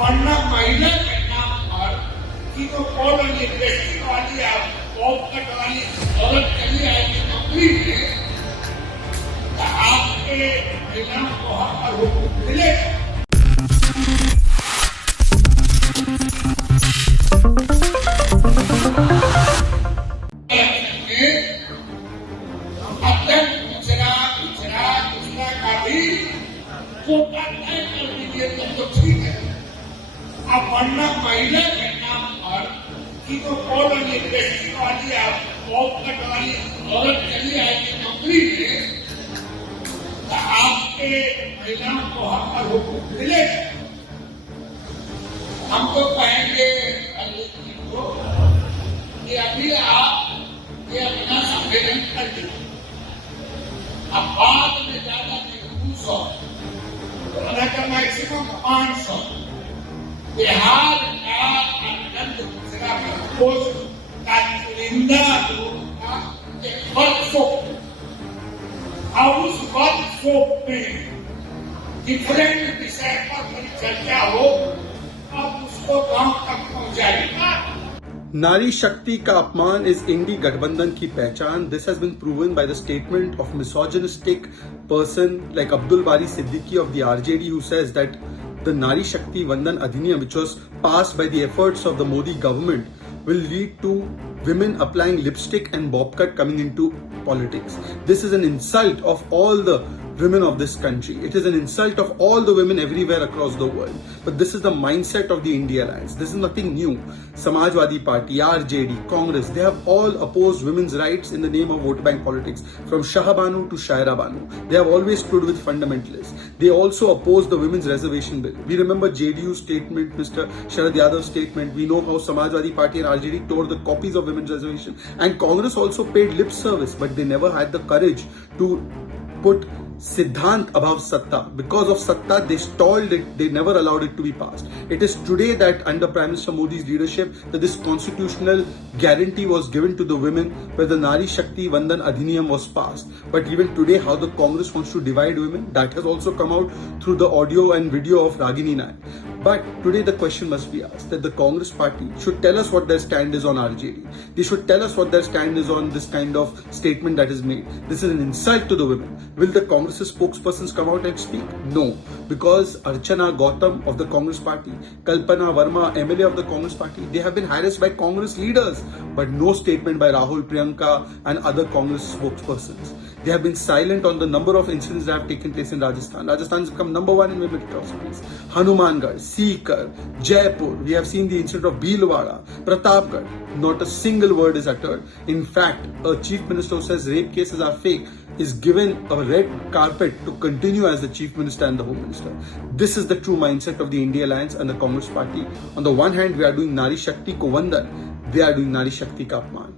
वरना महिला के नाम पर कि तो कौन इंडस्ट्री वाली आप पॉपकट वाली औरत चली आएगी नौकरी में, तो आपके महिलाओं को हर हुकूक मिलेगा। कोटा तय कर दीजिए तो ठीक है। अब वरना महिला के नाम पर कि तो कौन इंडस्ट्री वाली आप पॉपकट वाली औरत चली आएगी नौकरी में, तो आपके महिलाओं को हर हुकूक मिलेगा। हम तो कहेंगे कि अभी आप ये अपना संवेदन कर दीजिए, अब बाद में ज्यादा नहीं 200 मैक्सिमम 500 बिहार का आनंद दूसरा पोस्ट का चुनिंदा वर्कशॉप, और उस वर्कशॉप में डिफरेंट विषय पर परिचर्चा हो, अब उसको गांव तक पहुंचाएगा। नारी शक्ति का अपमान is इंडी गठबंधन की पहचान. This has been proven by the statement of misogynistic person like Abdul Bari Siddiqui of the RJD, who says that the Nari Shakti Vandan Adhiniyam, which was passed by the efforts of the Modi government, will lead to women applying lipstick and bob cut coming into politics. This is an insult of all the women of this country. It is an insult of all the women everywhere across the world. But this is the mindset of the India Alliance. This is nothing new. Samajwadi Party, RJD, Congress, they have all opposed women's rights in the name of vote bank politics. From Shah Banu to Shaira Banu, they have always stood with fundamentalists. They also oppose the women's reservation bill. We remember JDU's statement, Mr. Sharad Yadav's statement. We know how Samajwadi Party and RJD tore the copies of women's reservation. And Congress also paid lip service, but they never had the courage to put Siddhant above Satta. Because of Satta, they stalled it. They never allowed it to be passed. It is today that under Prime Minister Modi's leadership that this constitutional guarantee was given to the women, where the Nari Shakti Vandan Adhiniyam was passed. But even today, how the Congress wants to divide women, that has also come out through the audio and video of Ragini Nayak. But today the question must be asked that the Congress party should tell us what their stand is on RJD. They should tell us what their stand is on this kind of statement that is made. This is an insult to the women. Will the Congress's spokespersons come out and speak? No. Because Archana Gautam of the Congress party, Kalpana Verma, MLA of the Congress party, they have been harassed by Congress leaders. But no statement by Rahul, Priyanka and other Congress spokespersons. They have been silent on the number of incidents that have taken place in Rajasthan. Rajasthan has become number one in women atrocities. Hanumangarh, Sikar, Jaipur. We have seen the incident of Bhilwara, Pratapgarh. Not a single word is uttered. In fact, a chief minister who says rape cases are fake is given a red carpet to continue as the chief minister and the home minister. This is the true mindset of the India Alliance and the Congress party. On the one hand, we are doing Nari Shakti ko Vandan. They are doing Nari Shakti ka Apman.